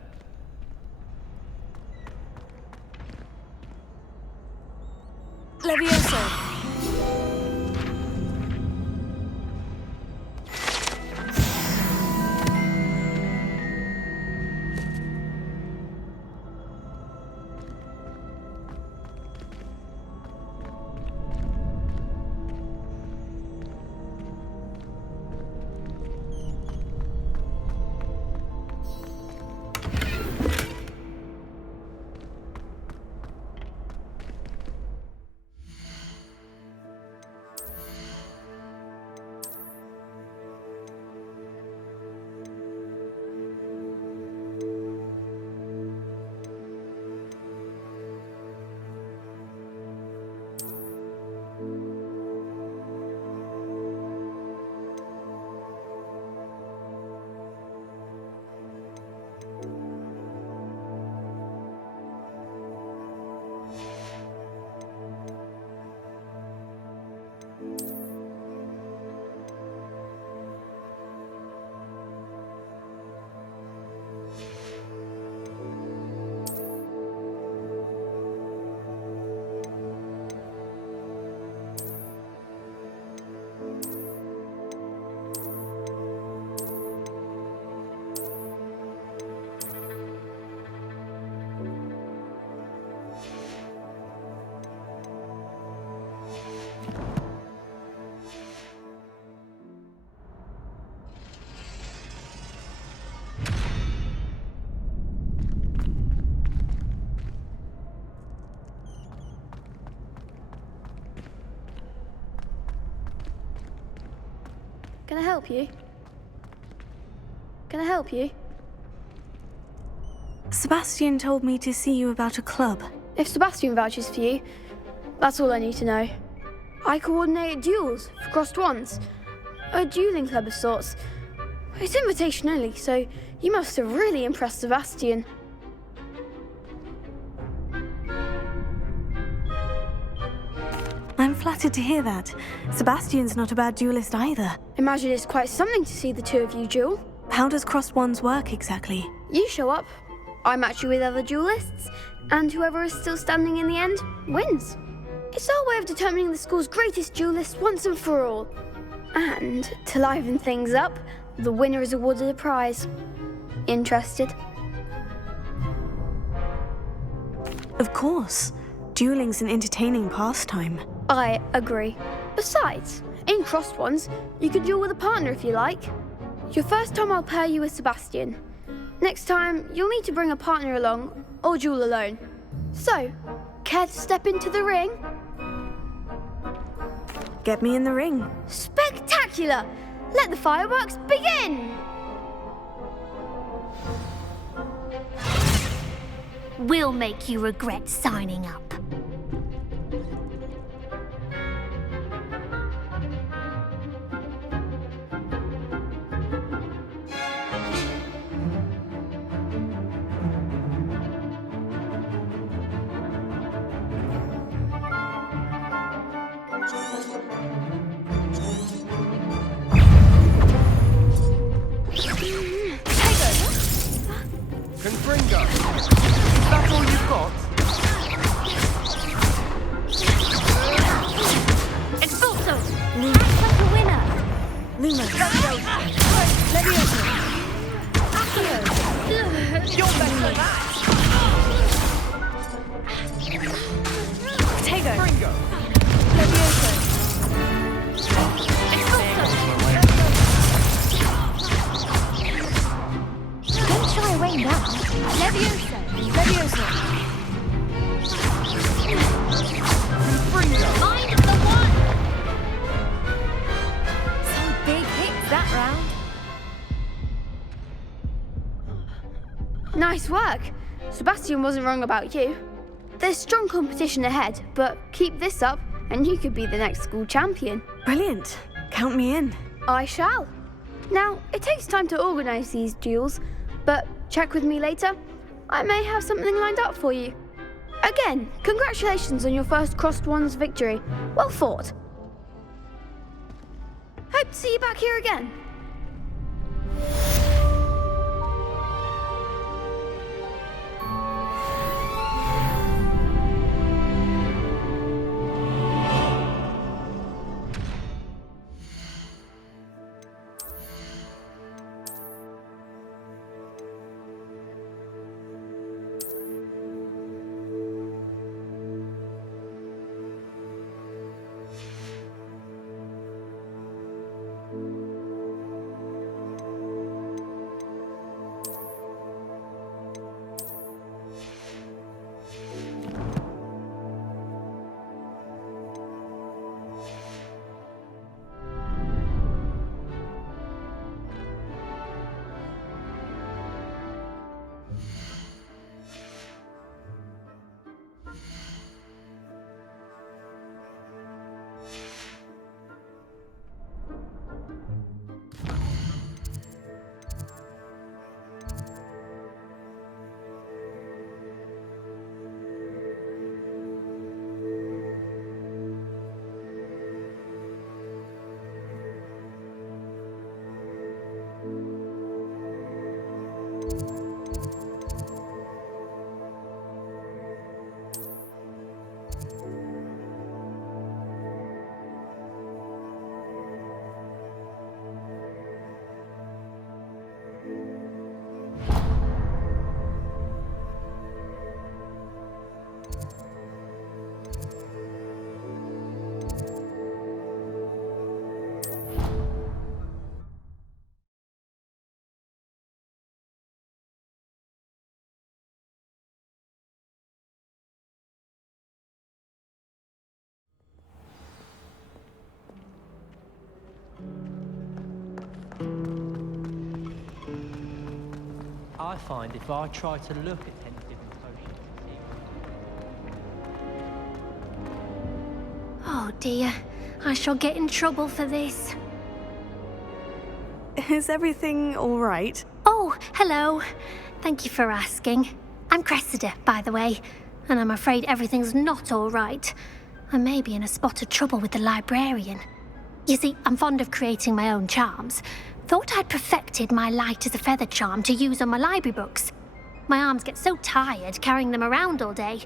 Levioso. help you? Can I help you? Sebastian told me to see you about a club. If Sebastian vouches for you, that's all I need to know. I coordinate duels for crossed wands. A dueling club of sorts. It's invitation only, so you must have really impressed Sebastian. I'm flattered to hear that. Sebastian's not a bad duelist either. Imagine it's quite something to see the two of you duel. How does crossed wands work exactly? You show up, I match you with other duelists, and whoever is still standing in the end wins. It's our way of determining the school's greatest duelist once and for all. And to liven things up, the winner is awarded a prize. Interested? Of course. Dueling's an entertaining pastime. I agree. Besides, in crossed ones, you can duel with a partner if you like. Your first time I'll pair you with Sebastian. Next time, you'll need to bring a partner along, or duel alone. So, care to step into the ring? Get me in the ring. Spectacular! Let the fireworks begin! We'll make you regret signing up. Confringo! Is that all you've got? Expulso! Act like a winner! Lumos. Levioso! Accio! You're better than that! Tego! Fringo! Levioso! Don't shy away now. Levioso! Levioso! Fringo! Find the one! Some big hits that round. Nice work. Sebastian wasn't wrong about you. There's strong competition ahead, but keep this up and you could be the next school champion. Brilliant. Count me in. I shall. Now, it takes time to organise these duels, but check with me later. I may have something lined up for you. Again, congratulations on your first crossed wands victory. Well fought. Hope to see you back here again. I find if I try to look at 10 different potions, Oh dear, I shall get in trouble for this. Is everything all right? Oh, hello. Thank you for asking. I'm Cressida, by the way, and I'm afraid everything's not all right. I may be in a spot of trouble with the librarian. You see, I'm fond of creating my own charms. Thought I'd perfected my light as a feather charm to use on my library books. My arms get so tired carrying them around all day.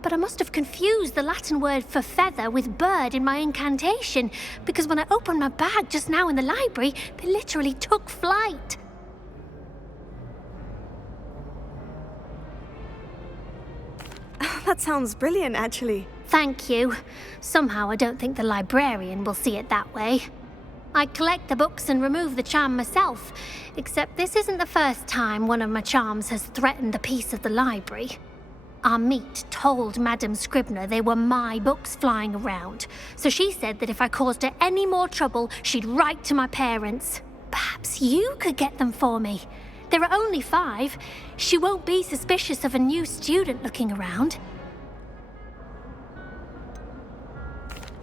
But I must have confused the Latin word for feather with bird in my incantation, because when I opened my bag just now in the library, they literally took flight. That sounds brilliant, actually. Thank you. Somehow I don't think the librarian will see it that way. I collect the books and remove the charm myself, except this isn't the first time one of my charms has threatened the peace of the library. Our meet told Madame Scribner they were my books flying around, so she said that if I caused her any more trouble, she'd write to my parents. Perhaps you could get them for me. There are only 5. She won't be suspicious of a new student looking around.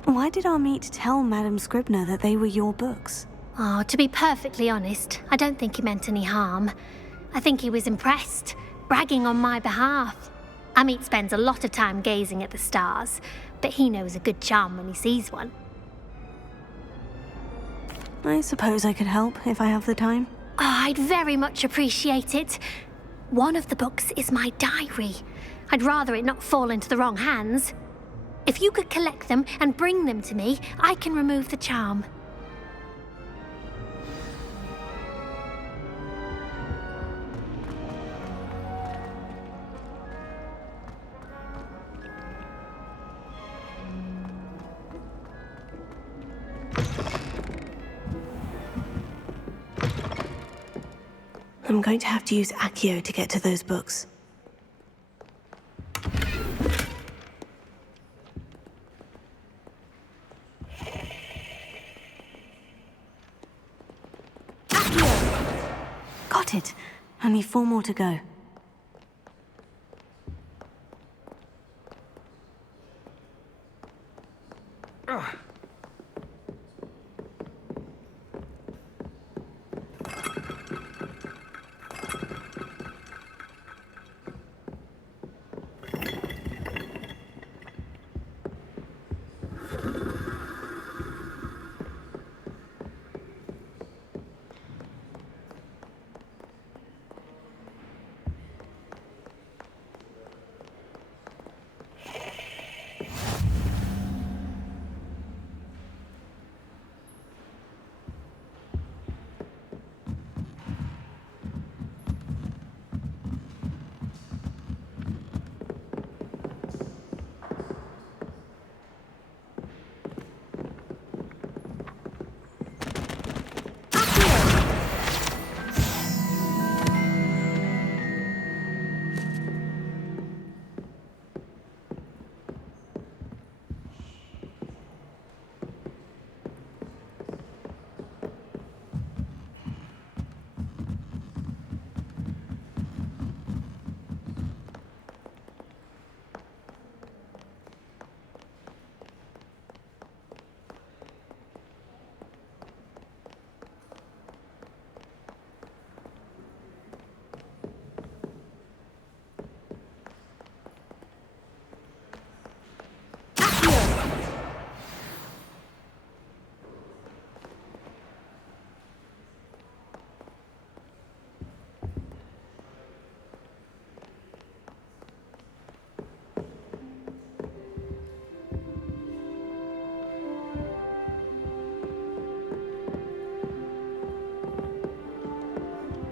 Why did our meet tell Madame Scribner that they were your books? Oh, to be perfectly honest, I don't think he meant any harm. I think he was impressed, bragging on my behalf. Amit spends a lot of time gazing at the stars, but he knows a good charm when he sees one. I suppose I could help if I have the time. Oh, I'd very much appreciate it. One of the books is my diary. I'd rather it not fall into the wrong hands. If you could collect them and bring them to me, I can remove the charm. I'm going to have to use Accio to get to those books. Got it. Only 4 more to go.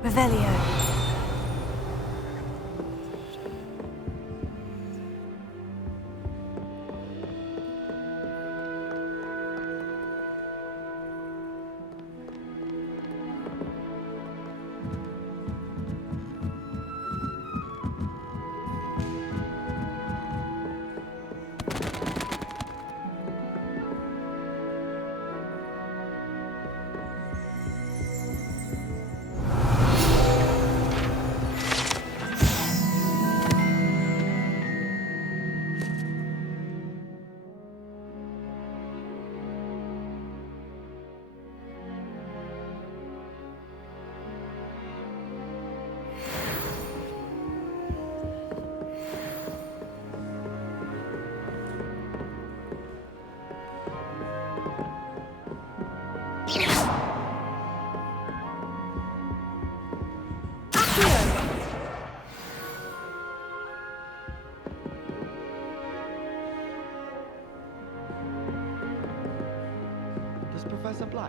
Revelio.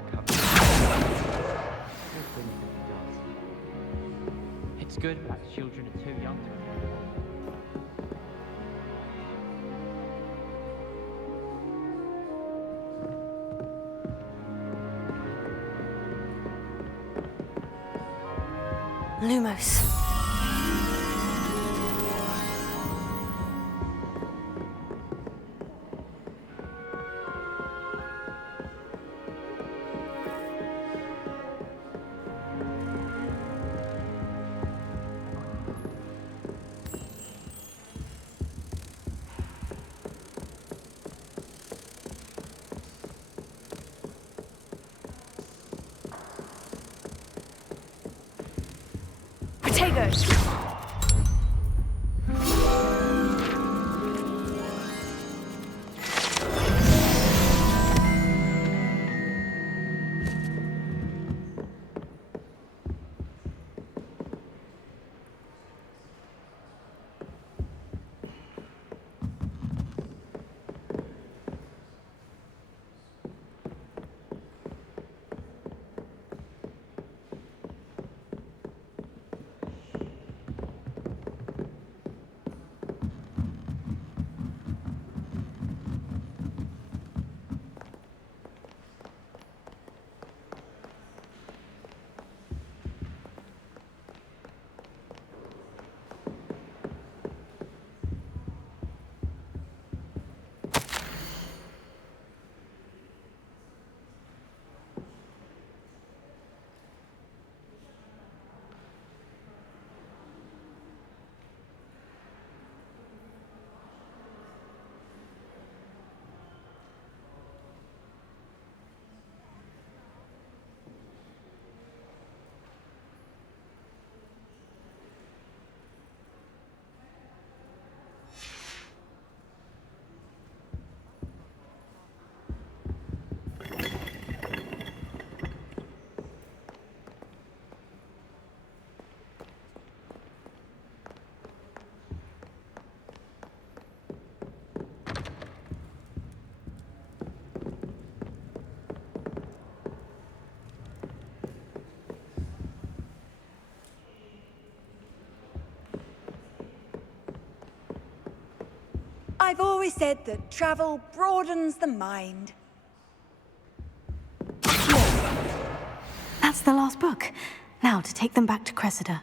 that cover. Good thing that he does. It's good, but children are too young to remember. Lumos. Potatoes. I've always said that travel broadens the mind. That's the last book. Now to take them back to Cressida.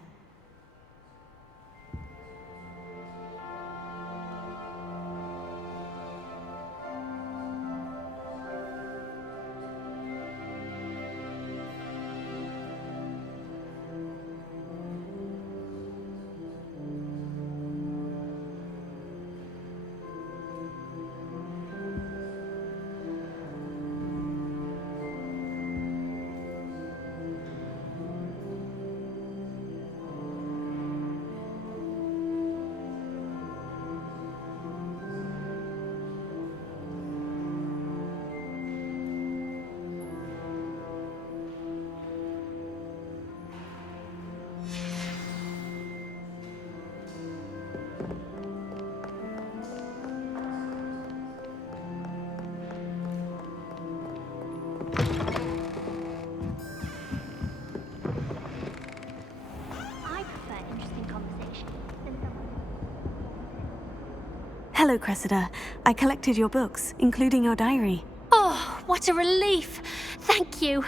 Hello, Cressida. I collected your books, including your diary. Oh, what a relief. Thank you.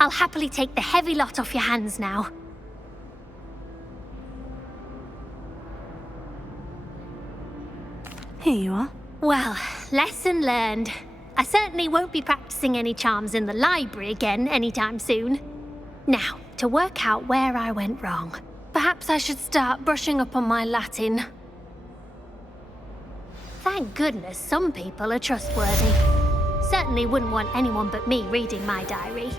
I'll happily take the heavy lot off your hands now. Here you are. Well, lesson learned. I certainly won't be practicing any charms in the library again anytime soon. Now, to work out where I went wrong. Perhaps I should start brushing up on my Latin. Thank goodness some people are trustworthy. Certainly wouldn't want anyone but me reading my diary.